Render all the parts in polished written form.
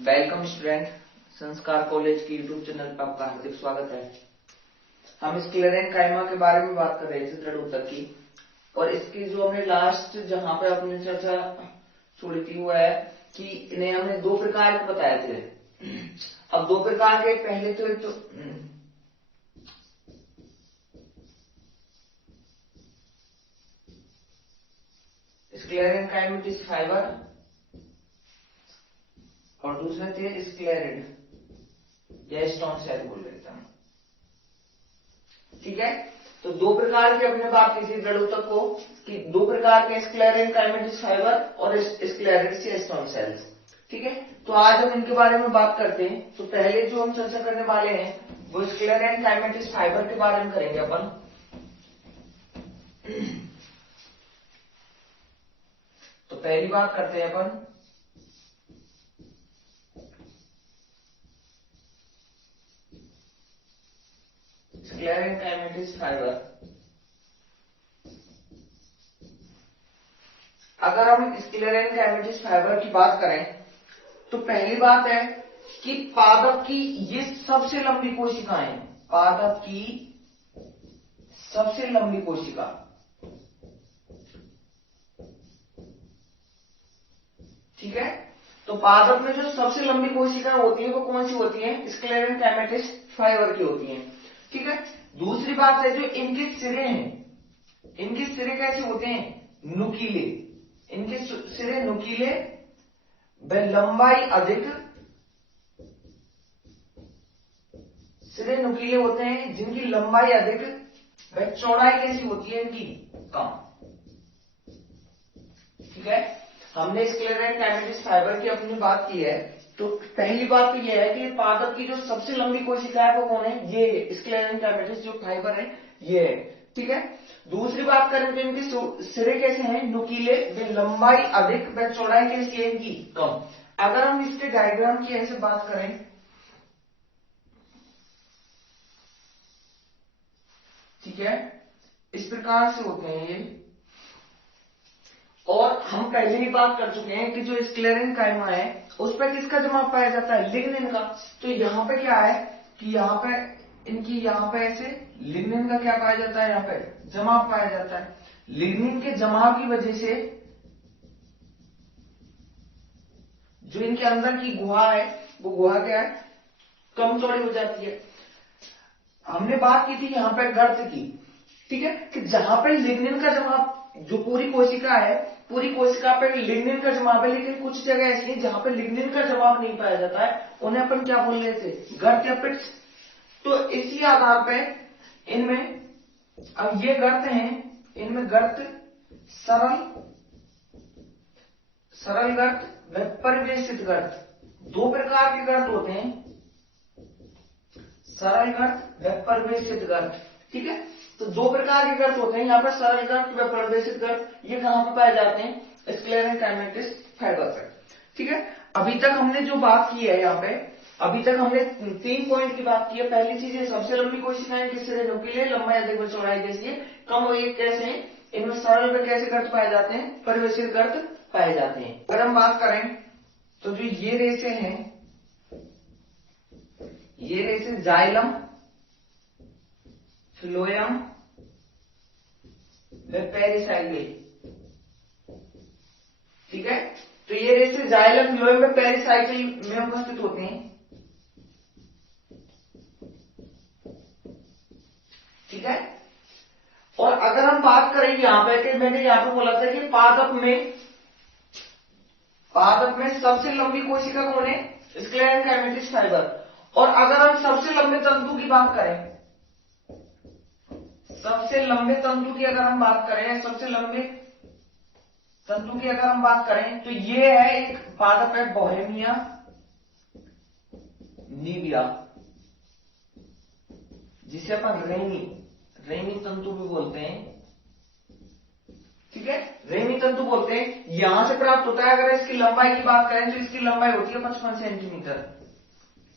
Welcome student, संस्कार college की YouTube channel पर आपका हार्दिक स्वागत है। हम स्क्लेरेनकाइमा के बारे में बात कर रहे थे, दृढ़ ऊतक की, और इसकी जो हमने लास्ट जहां पे अपनी चर्चा छोड़ी थी वो है कि इन्हें हमने दो प्रकार के बताए थे। अब दो प्रकार के, पहले तो एक तो स्क्लेरेनकाइमेटिस फाइबर और दूसरे थे स्क्लेरिड या स्टोन सेल बोल रहे थे। ठीक है, तो दो प्रकार की हमने बात की थी दृढ़ ऊतक को, कि दो प्रकार के स्क्लेरेनकाइमेटिस फाइबर और स्क्लेरिड से स्टोन सेल्स। ठीक है, तो आज हम इनके बारे में बात करते हैं। तो पहले जो हम चर्चा करने वाले हैं वो स्क्लेरेनकाइमेटिस फाइबर के बारे में करेंगे अपन। तो पहली बात करते हैं अपन स्क्लेरेनकाइमेटिस फाइबर। अगर हम स्क्लेरेनकाइमेटिस फाइबर की बात करें तो पहली बात है कि पादप की ये सबसे लंबी कोशिकाएं, पादप की सबसे लंबी कोशिका, ठीक है। तो पादप में जो सबसे लंबी कोशिका होती है वो कौन सी होती है? स्क्लेरेनकाइमेटिस फाइबर की होती है। ठीक है, दूसरी बात है जो इनके सिरे हैं, इनके सिरे कैसे होते हैं? नुकीले। इनके सिरे नुकीले व लंबाई अधिक, सिरे नुकीले होते हैं जिनकी लंबाई अधिक व चौड़ाई कैसी होती है? इनकी कम। ठीक है, हमने स्क्लेरेनकाइमेटिस फाइबर की अपनी बात की है। तो पहली बात तो यह है कि पादप की जो सबसे लंबी कोशिका है वो कौन है? ये स्क्लेरेनकाइमेटिस जो फाइबर है ये है। ठीक है, दूसरी बात करें तो इनके सिरे कैसे हैं? नुकीले व लंबाई अधिक व चौड़ाई कैसी है? इनकी कम। अगर हम इसके डायग्राम की ऐसे बात करें, ठीक है, इस प्रकार से होते हैं ये। और हम पहले ही बात कर चुके हैं कि जो स्क्लेरेनकाइमा है उस पर किसका जमाव पाया जाता है? लिग्निन का। तो यहां पे क्या है कि यहां पे इनकी यहां पे ऐसे लिग्निन का क्या पाया जाता है? यहां पे जमाव पाया जाता है। लिग्निन के जमाव की वजह से जो इनके अंदर की गुहा है वो गुहा क्या है? कम चौड़ी हो जाती है। हमने बात की थी यहां पे गर्त की, ठीक है, कि जहां पे लिग्निन का जमाव, जो पूरी कोशिका है, पूरी कोशिका पे लिग्निन का जमाव है, लेकिन कुछ जगह ऐसी है जहां पे लिग्निन का जमाव नहीं पाया जाता है, उन्हें अपन क्या बोल रहे थे? गर्त या पिट्स। तो इसी आधार पे इनमें, अब ये गर्त हैं, इनमें गर्त सरल, सरल गर्त व परिवेशित गर्त, दो प्रकार के गर्त होते हैं, सरल गर्त व परिवेशित गर्त। ठीक है, तो दो प्रकार के गर्त होते हैं यहाँ पर, सरल गर्त व परिवेशित गर्त। ये कहां पर पाए जाते हैं? स्क्लेरेनकाइमेटिस फाइबर पर। ठीक है, अभी तक हमने जो बात की है यहाँ पे, अभी तक हमने 3 पॉइंट की बात की है। पहली चीज है सबसे लंबी कोशिकाएं किस सिरे नुकीले, लंबाई अधिक व चौड़ाई कैसी है? कम। और ये कैसे है? इनमें सरल व कैसे गर्त पाए जाते हैं? परिवेशित गर्त पाए जाते हैं। अगर हम बात करें तो जो ये रेसे हैं, ये रेसे जाइलम, फ्लोएम व पेरिसाइकिल। ठीक है, तो ये रेसे जाइलम, फ्लोएम व पेरिसाइकिल में उपस्थित होते हैं। ठीक है, और अगर हम बात करें यहां पे, कि मैंने यहां पे बोला था कि पादप में सबसे लंबी कोशिका कौन है? स्क्लेरेनकाइमेटिस फाइबर। और अगर हम सबसे लंबे तंतु की बात करें, सबसे लंबे तंतु की अगर हम बात करें, सबसे लंबे तंतु की अगर हम बात करें तो ये है एक पादप है, बोहेमिया नीविया, जिसे अपन रेमी तंतु भी बोलते हैं। ठीक है, रेमी तंतु बोलते हैं। यहां से प्राप्त होता है। अगर इसकी लंबाई की बात करें तो इसकी लंबाई होती है 55 सेंटीमीटर।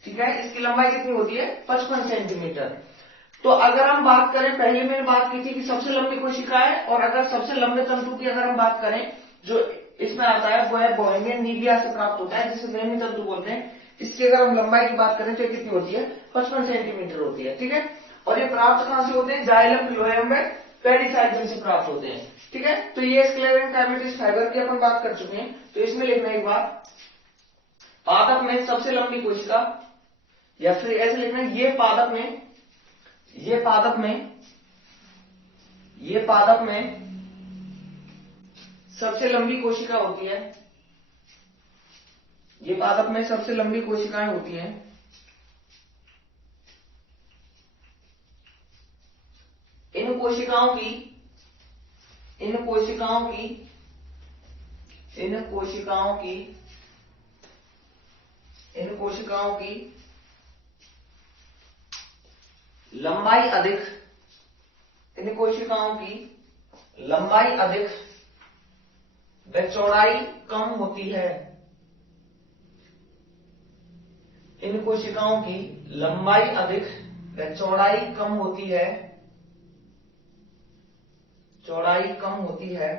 ठीक है, इसकी लंबाई कितनी होती है? 55 सेंटीमीटर। तो अगर हम बात करें, पहले मैंने बात की थी कि सबसे लंबी कोशिका है, और अगर सबसे लंबे तंतु की अगर हम बात करें, जो इसमें आता है वो है बोहेमियन नीविया से प्राप्त होता है, जिसे रेमी तंतु बोलते हैं। इसकी अगर हम लंबाई की बात करें तो कितनी होती है, 55 सेंटीमीटर होती है, ठीक है। और ये प्राप्त कहां से होते हैं, जाइलम फ्लोएम में पेरिसाइकिल से प्राप्त होते हैं, ठीक है। तो ये स्क्लेरल कैविटीज फाइबर की अपन बात कर चुके हैं। तो इसमें लिखना एक बात, पादप में सबसे लंबी कोशिका, या फिर ऐसे लिखना ये पादप में सबसे लंबी कोशिका होती है। ये पादप में सबसे लंबी कोशिकाएं होती हैं। इन कोशिकाओं की लंबाई अधिक, इन कोशिकाओं की लंबाई अधिक व चौड़ाई कम होती है। इन कोशिकाओं की लंबाई अधिक व चौड़ाई कम होती है, चौड़ाई कम होती है।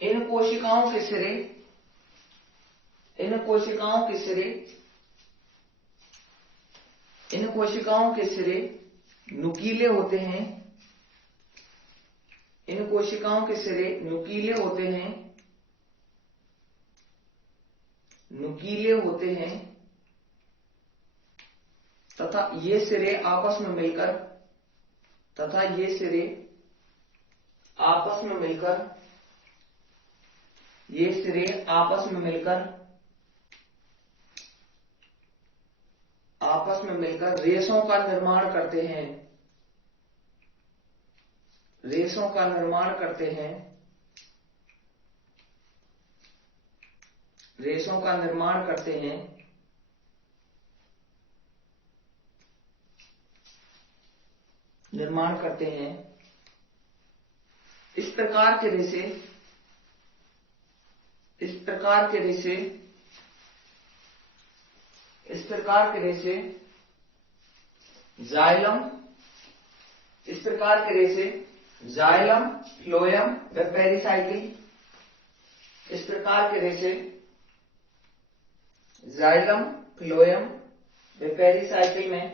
इन कोशिकाओं के सिरे नुकीले होते हैं। इन कोशिकाओं के सिरे नुकीले होते हैं तथा ये सिरे आपस में मिलकर रेशों का निर्माण करते हैं। इस प्रकार के रेशे जाइलम, फ्लोएम व पेरिसाइकिल, इस प्रकार के रेशे जाइलम, फ्लोएम व पेरिसाइकिल में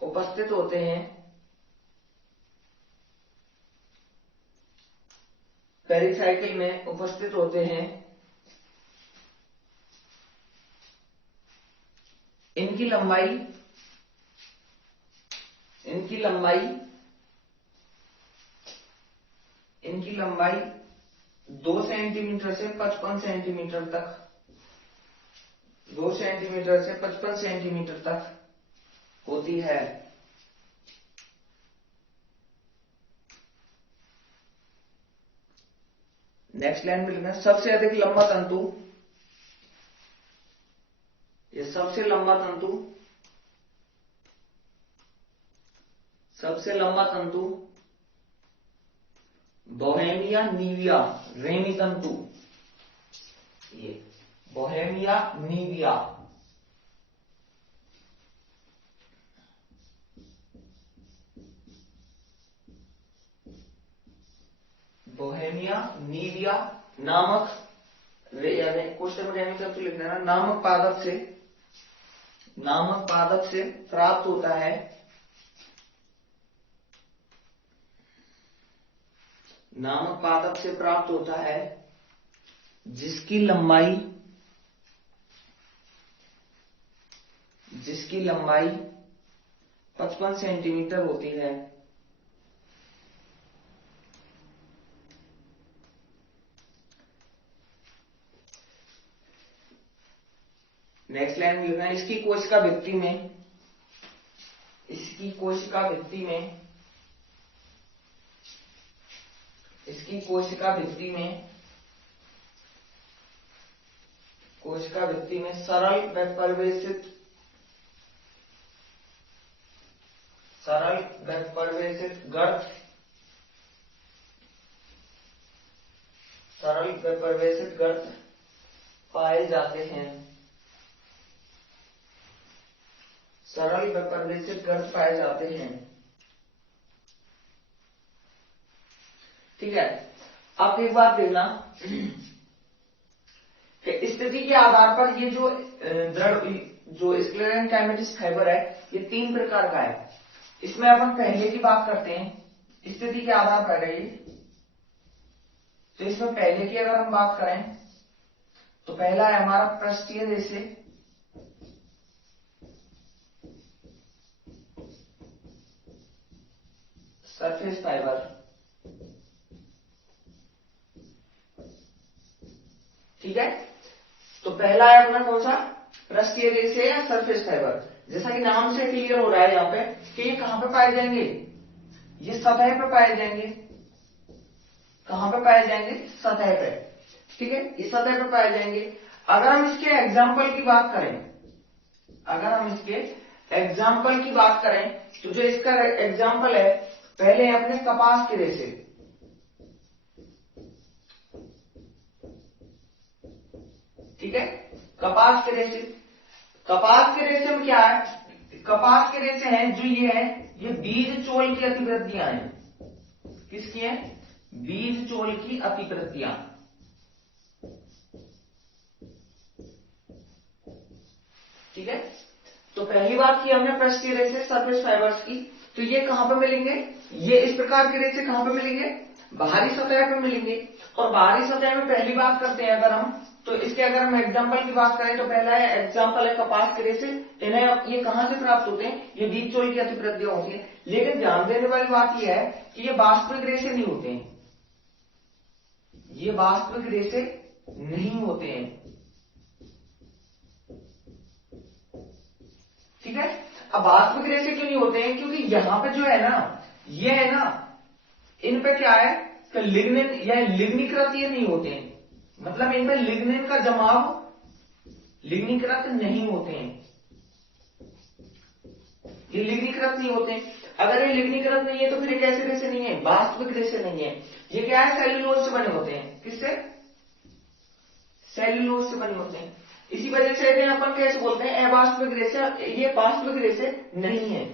उपस्थित होते हैं। इनकी लंबाई 2 सेंटीमीटर से 55 सेंटीमीटर तक होती है। नेक्स्ट लाइन में लिखना, सबसे अधिक लंबा तंतु, ये सबसे लंबा तंतु बोहेमिया नीविया रेमी तंतु, ये बोहेमिया नीविया, नामक, यानी क्वेश्चन में रेमी तंतु लिखना है ना, नामक पादप से प्राप्त होता है। जिसकी लंबाई 55 सेंटीमीटर होती है। नेक्स्ट लाइन में लिखना है, इसकी कोशिका भित्ति में सरल व परिवेशित गर्त पाए जाते हैं। ठीक है। आप एक बात देखना कि स्थिति के आधार पर ये जो दृढ़ जो स्क्लेरेंकाइमेटिस फाइबर है ये 3 प्रकार का है। इसमें अपन पहले की बात करते हैं, स्थिति के आधार पर है ये। तो इसमें पहले की अगर हम बात करें तो पहला है हमारा पृष्ठीय रेशे, सरफेस फाइबर। ठीक है, तो पहला है अपना कौन सा, पृष्ठीय रेशे या सरफेस फाइबर। जैसा कि नाम से क्लियर हो रहा है यहाँ पे कि ये कहां पे पाए जाएंगे, ये सतह पे पाए जाएंगे। कहां पे पाए जाएंगे, सतह पे। ठीक है, इस सतह पे पाए जाएंगे। अगर हम इसके एग्जाम्पल की बात करें, अगर हम इसके एग्जाम्पल की बात करें तो जो इसका एग्जाम्पल है पहले है अपने कपास के रेशे। ठीक है, कपास के रेशे। कपास के रेशे में क्या है, कपास के रेशे हैं जो ये है, ये बीज चोल की अतिवृद्धियां हैं। किसकी है, बीज चोल की अतिवृद्धियां। ठीक है, तो पहली बात की हमने पृष्ठीय रेशे सरफेस फाइबर्स की। तो ये कहां पे मिलेंगे, ये इस प्रकार के रेशे कहां पे मिलेंगे, बाहरी सतह पे मिलेंगे। और बाहरी सतह में पहली बात करते हैं अगर हम, तो इसके अगर हम एग्जाम्पल की बात करें तो पहला है एग्जाम्पल है कपास के रेशे। इन्हें ये कहां से प्राप्त होते हैं, ये बीज चोल की अतिवृद्धियां होती है। लेकिन ध्यान देने वाली बात यह है कि ये वास्तविक रेशे नहीं होते हैं, ये वास्तविक रेशे नहीं होते हैं। ठीक है, अब वास्तविक रेशे क्यों नहीं होते हैं, क्योंकि यहां पे जो है ना, ये है ना, इन पे क्या है कि लिग्निन या लिग्निकृत ये नहीं होते हैं। मतलब इनमें लिग्निन का जमाव, लिग्निकृत नहीं होते हैं, ये लिग्निकृत नहीं होते हैं। अगर ये लिग्निकृत नहीं है तो फिर कैसे रेशे नहीं है, वास्तविक रेशे नहीं है। ये क्या है, सेल्यूलोज से बने होते हैं। किससे, सेल्यूलोज से बने होते हैं। इसी वजह से अपन कैसे बोलते हैं अवास्तविक रेशे, ये वास्तविक रेशे नहीं है।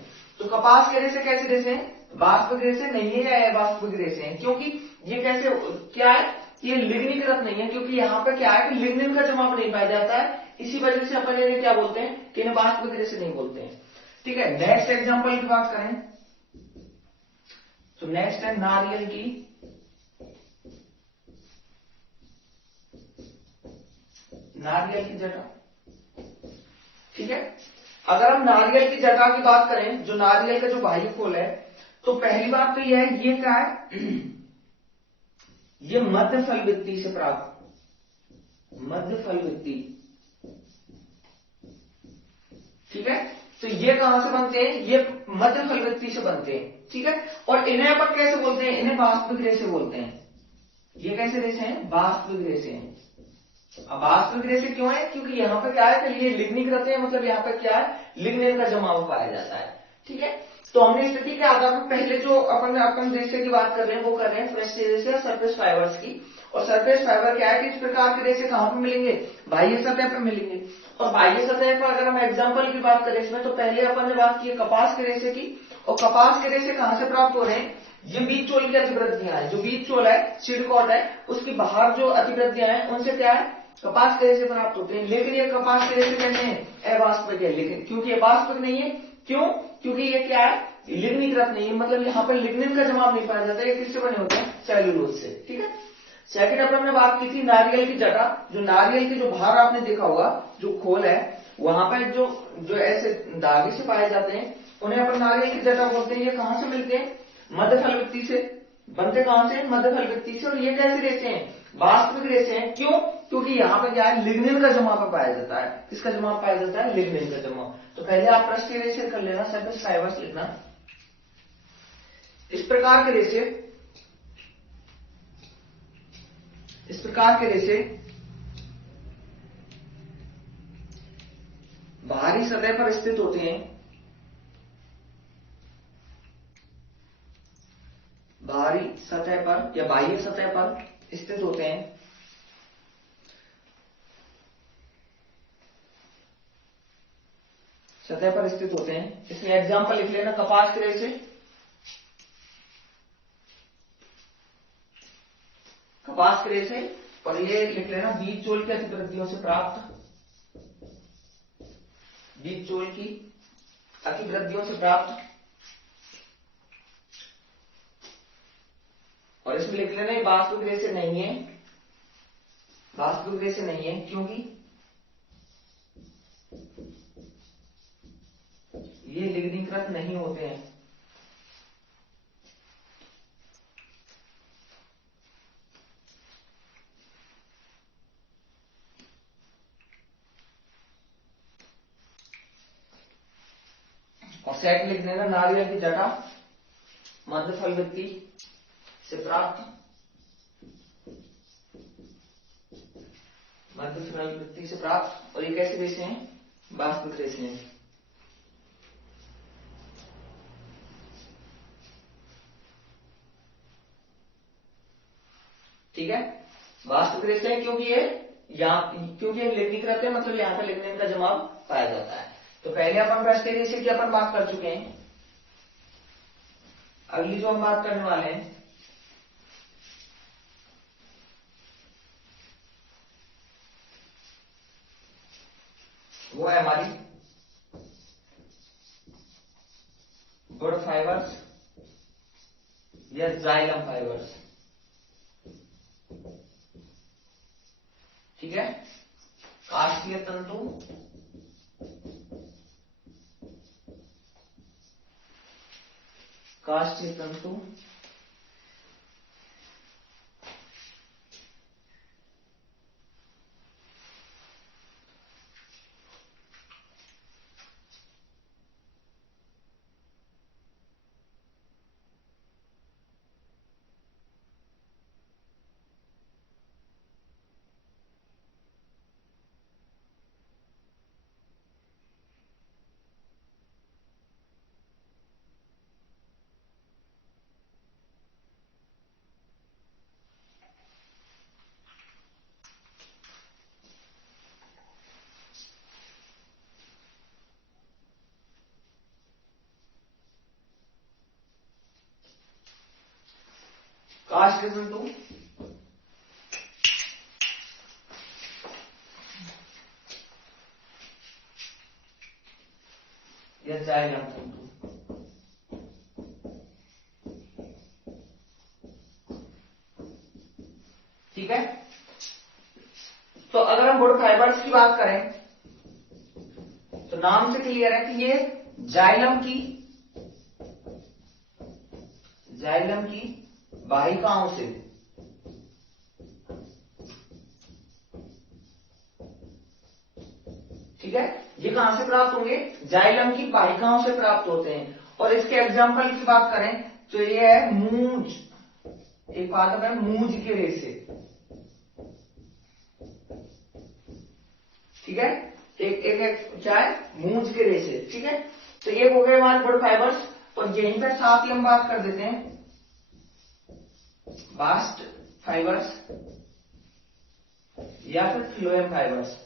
तो कपास के रेशे कैसे रेशे हैं, वास्तविक रेशे नहीं है या अवास्तविक रेशे हैं। क्योंकि ये कैसे क्या है, ये लिग्निकृत नहीं है, क्योंकि यहाँ पे क्या है कि लिग्निन का जमाव नहीं पाया जाता है। इसी वजह से अपन इन्हें क्या बोलते हैं कि इन्हें वास्तविक रेशे नहीं बोलते हैं। ठीक है, नेक्स्ट एग्जाम्पल की बात करें तो नेक्स्ट है नारियल की, नारियल की जटा। ठीक है, अगर हम नारियल की जटा की बात करें, जो नारियल का जो बाह्य खोल है, तो पहली बात तो यह है, ये क्या है, ये मध्य फल वृत्ति से प्राप्त, मध्य फल वृत्ति। ठीक है, तो ये कहां से बनते हैं, ये मध्य फल वृत्ति से बनते हैं। ठीक है, और इन्हें अपन कैसे बोलते हैं, इन्हें वास्तविक रेशे बोलते हैं। ये कैसे रेशे हैं, वास्तविक रेशे हैं। अब वास्तविक रेशे क्यों है, क्योंकि यहाँ पे क्या है कि ये लिग्निकृत है, मतलब यहाँ पे क्या है, लिग्निन का जमाव पाया जाता है। ठीक है, तो हमने स्थिति के आधार पर पहले जो अपन रेशे की बात कर रहे हैं वो कर रहे हैं पृष्ठीय रेशे या सरफेस फाइबर्स की। और सरफेस फाइबर क्या है कि इस प्रकार के रेशे कहां पे मिलेंगे, बाह्य सतह पे मिलेंगे। और बाह्य सतह पर अगर हम एग्जाम्पल की बात करें इसमें, तो पहले अपन ने बात की कपास के रेशे की। और कपास के रेशे कहां से प्राप्त हो रहे हैं, ये बीज चोल की अतिवृद्धियां है, जो बीज चोल है, सीड कॉट है, उसकी बाहर जो अतिवृद्धियां हैं उनसे क्या है, कपास के रेशे प्राप्त होते हैं। लेकिन ये कपास के रेशे कैसे हैं, अवास्तविक है। लेकिन क्योंकि ये वास्तविक नहीं है, क्यों, क्योंकि ये क्या है, लिग्निकृत नहीं है, मतलब यहाँ पर लिग्निन का जमाव नहीं पाया जाता है। ये किससे बने होते हैं, सेल्यूलोज से। ठीक है, सेकंड अपन ने बात की थी नारियल की जटा। जो नारियल के जो बाहर आपने देखा होगा जो खोल है, वहां पर जो ऐसे धागे से पाए जाते हैं उन्हें अपन नारियल की जटा बोलते हैं। ये कहां से मिलते हैं, मध्य फल वृत्ति से बनते, कहां से, मध्य फल वृत्ति से। और ये कैसे रेशे हैं, वास्तविक रेशे हैं। क्यों, क्योंकि यहाँ पर क्या है, लिग्निन का जमाव पाया जाता है। किसका जमाव पाया जाता है, लिग्निन का जमाव। तो पहले आप पृष्ठीय रेशे कर लेना, सरफेस फाइबर्स लिखना। इस प्रकार के रेशे, इस प्रकार के रेशे बाहरी सतह पर स्थित होते हैं, बाहरी सतह पर या बाह्य सतह पर स्थित होते हैं। सतह पर स्थित होते हैं। इसमें एग्जाम्पल लिख लेना, कपास के रेशे, कपास के रेशे, और ये लिख लेना बीज चोल की अतिवृद्धियों से प्राप्त, बीज चोल की अतिवृद्धियों से प्राप्त। और इसमें लिख लेना ये वास्तविक रेशे नहीं है, वास्तविक रेशे नहीं है क्योंकि ये लिग्नीकृत नहीं होते हैं। और सेट लिख देना नारियल की जटा मध्य फलवृत्ति से प्राप्त, मध्य फलवृत्ति से प्राप्त। और ये कैसे रेशे हैं? वास्तविक रेशे हैं। ठीक है, वास्तविक रेशे है क्योंकि ये क्योंकि ये लिग्नीकृत है, मतलब यहाँ पे लिग्निन का जमाव पाया जाता है। तो पहले अपन राष्ट्रीय रेशे की अपन बात कर चुके हैं। अगली जो हम बात करने वाले हैं वो है हमारी वुड फाइबर्स या जाइलम फाइबर्स। ठीक है, काष्ठीय तंतु, काष्ठीय तंतु काष्ठीय तंतु या जाइलम तंतु। ठीक है, तो अगर हम वुड फाइबर्स की बात करें तो नाम से क्लियर है कि ये जाइलम की वाहिकाओं से, ठीक है, ये कहां से प्राप्त होंगे? जाइलम की वाहिकाओं से प्राप्त होते हैं। और इसके एग्जाम्पल की बात करें तो ये है मूंज, एक बात है मूंज के रेशे। ठीक है, एक क्या है? मूंज के रेशे। ठीक है, तो ये हो गए हमारे वुड फाइबर्स। और यहीं पर साथ ही हम बात कर देते हैं बास्ट फाइबर्स या फिर फ्लोएम फाइबर्स।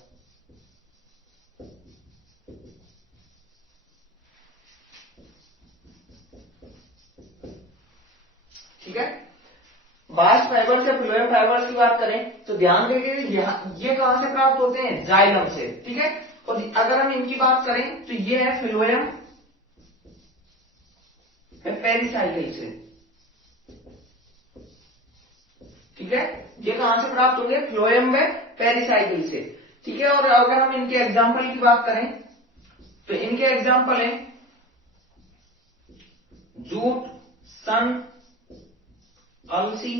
ठीक है, बास्ट फाइबर्स या फ्लोएम फाइबर्स की बात करें तो ध्यान देंगे ये कहां से प्राप्त होते हैं? जाइलम से। ठीक है, और अगर हम इनकी बात करें तो ये है फ्लोएम पेरिसाइकिल से। ठीक है, ये कहां से प्राप्त होंगे? फ्लोएम में पेरिसाइकिल से। ठीक है, और अगर हम इनके एग्जाम्पल की बात करें तो इनके एग्जाम्पल है जूट, सन, अलसी,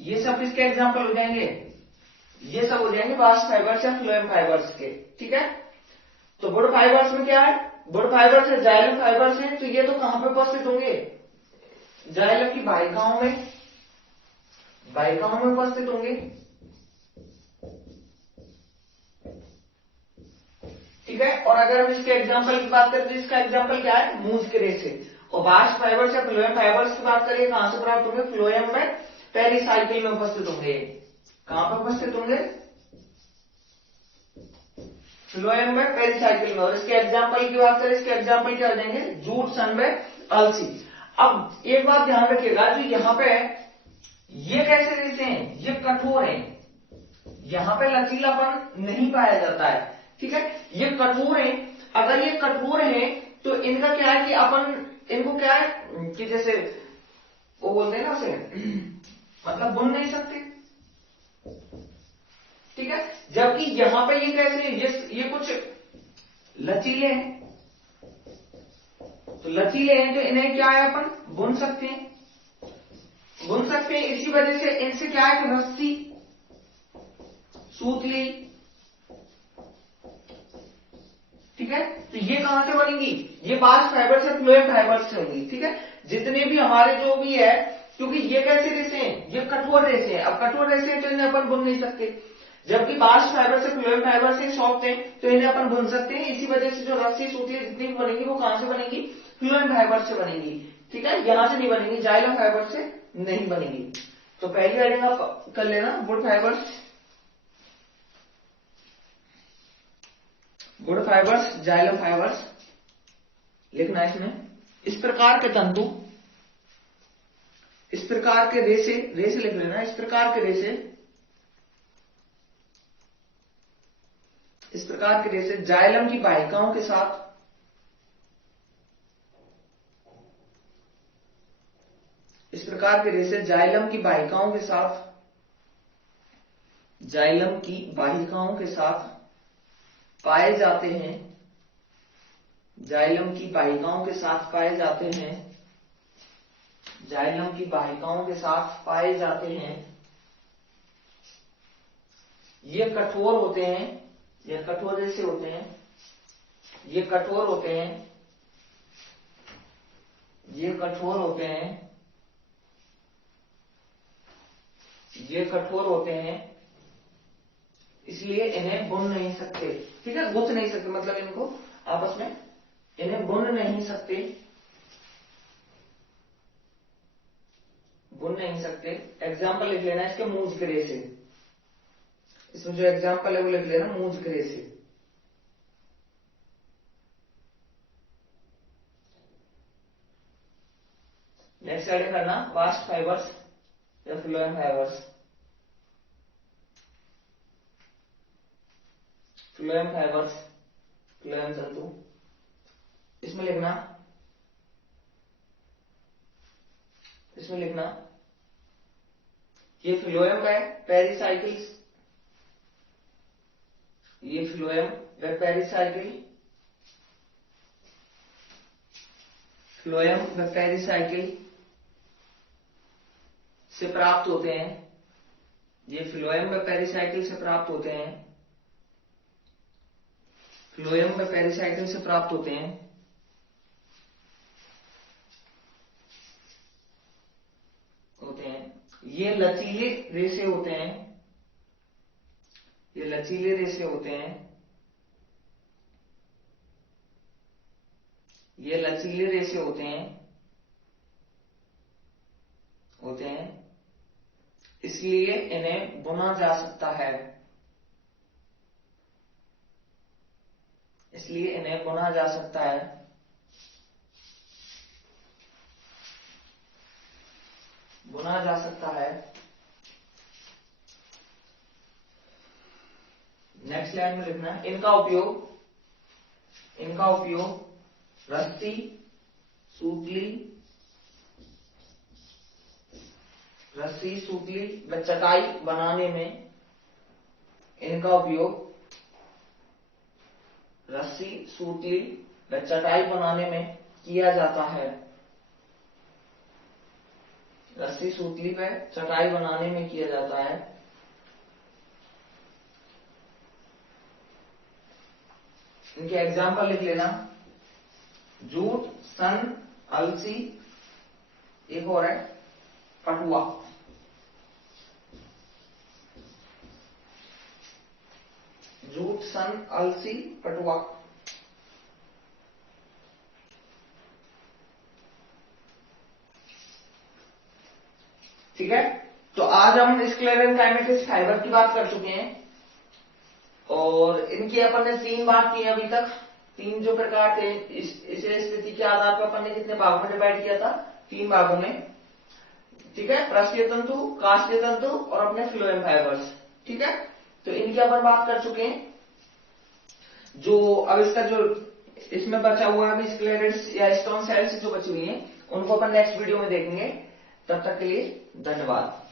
ये सब इसके एग्जाम्पल हो जाएंगे। ये सब हो जाएंगे बास्ट फाइबर्स या फ्लोएम फाइबर्स के। ठीक है, तो वुड फाइबर्स में क्या है? वुड फाइबर्स या जाइलम फाइबर्स हैं, तो ये तो कहां पे उपस्थित होंगे? जाइलम की वाहिकाओं में उपस्थित होंगे। ठीक है, और अगर हम इसके एग्जाम्पल की बात करें तो इसका एग्जाम्पल क्या है? मूंज के रेशे। और बास्ट फाइबर्स या फ्लोएम फाइबर्स की बात करिए कहां से प्राप्त होंगे? फ्लोएम में पेरिसाइकिल में उपस्थित होंगे। कहां पर उपस्थित होंगे? फ्लोएम में पेरिसाइकिल में। और इसके एग्जाम्पल की बात करें, इसके एग्जाम्पल क्या हो जाएंगे? जूट, सन में, अलसी। अब एक बात ध्यान रखिएगा, जो यहां पे ये कैसे रेसे हैं, ये कठोर हैं, यहां पे लचीलापन नहीं पाया जाता है, ठीक है। ये कठोर है, अगर ये कठोर है तो इनका क्या है कि अपन इनको क्या है कि जैसे वो बोलते हैं ना उसे मतलब बुन नहीं सकते, ठीक है। जबकि यहां पे ये कैसे ये कुछ लचीले हैं, तो लचीले हैं तो इन्हें क्या है अपन बुन सकते हैं, इसी वजह से इनसे क्या है कि रस्सी सूतली, ठीक है। तो ये कहां से बनेंगी, ये बास्ट फाइबर से फ्लोएम फाइबर से होंगी, ठीक है। जितने भी हमारे जो भी है, क्योंकि ये कैसे रेसे हैं, ये कठोर रेसे हैं, अब कठोर रेसे हैं तो इन्हें अपन बुन नहीं सकते, जबकि बास्ट फाइबर से फ्लोएम फाइबर से सॉफ्ट है तो इन्हें अपन बुन सकते हैं, इसी वजह से जो रस्सी सूतली जितनी भी बनेगी वो कहां से बनेगी, फ्लोएम फाइबर से बनेगी, ठीक है। यहां से नहीं बनेगी, जाइलम फाइबर से नहीं बनेगी। तो पहली हेडिंग आप कर लेना, would fibres, would fibres, xylem fibres लिखना है इसमें। इस प्रकार के तंतु, इस प्रकार के रेसे, रेसे लिख लेना, इस प्रकार के रेसे, इस प्रकार के रेसे जाइलम की वाहिकाओं के साथ, इस प्रकार के रेसे जाइलम की वाहिकाओं के साथ, जाइलम की वाहिकाओं के साथ पाए जाते हैं, जाइलम की वाहिकाओं के साथ पाए जाते हैं, जाइलम की वाहिकाओं के साथ पाए जाते हैं। ये कठोर होते हैं, ये कठोर जैसे होते हैं, ये कठोर होते हैं, ये कठोर होते हैं, ये कठोर होते हैं, इसलिए इन्हें बुन नहीं सकते, ठीक है, गुथ नहीं सकते, मतलब इनको आपस में इन्हें बुन नहीं सकते, बुन नहीं सकते। एग्जाम्पल लिख लेना इसके, मूंज के रेसे, इसमें जो एग्जाम्पल है वो लिख लेना, मूंज के रेसे। नेक्स्ट स्टडी करना बास्ट फाइबर्स या phloem fibres, phloem fibres, phloem तंतु। इसमें लिखना, इसमें लिखना ये फ्लोएम व पेरिसाइकिल्स, ये फ्लोएम व पेरिसाइकिल, फ्लोएम व पेरिसाइकिल से प्राप्त होते हैं, ये फ्लोएम व पेरिसाइकिल से प्राप्त होते हैं, फ्लोएम व पेरिसाइकिल से प्राप्त होते हैं, ये लचीले रेशे होते हैं, ये लचीले रेशे होते हैं, ये लचीले रेशे होते हैं, इसलिए इन्हें बुना जा सकता है, इसलिए इन्हें बुना जा सकता है। बुना जा सकता है। नेक्स्ट लाइन में लिखना है इनका उपयोग, इनका उपयोग रस्सी, सूतली, रस्सी, सूतली व चटाई बनाने में, इनका उपयोग रस्सी, सूतली व चटाई बनाने में किया जाता है, रस्सी, सूतली व चटाई बनाने में किया जाता है। इनके एग्जाम्पल लिख लेना, जूट, सन, अलसी, एक और है पटुआ। जूट, सन, अलसी, पटुआ। ठीक है, तो आज हम स्क्लेरल काइमेटिक्स फाइबर की बात कर चुके हैं और इनकी अपन ने 3 बात की अभी तक। 3 जो प्रकार थे, इसे स्थिति के आधार पर अपन ने कितने भागों में डिवाइड किया था, 3 भागों में। ठीक है, पृष्ठीय तंतु, काष्ठीय तंतु और अपने फ्लोएम फाइबर्स। ठीक है, तो इनकी अपन बात कर चुके हैं। जो अब इसका जो इसमें बचा हुआ है अभी स्क्लेरेट्स या स्टोन सेल्स जो बची हुई हैं, उनको अपन नेक्स्ट वीडियो में देखेंगे। तब तक के लिए धन्यवाद।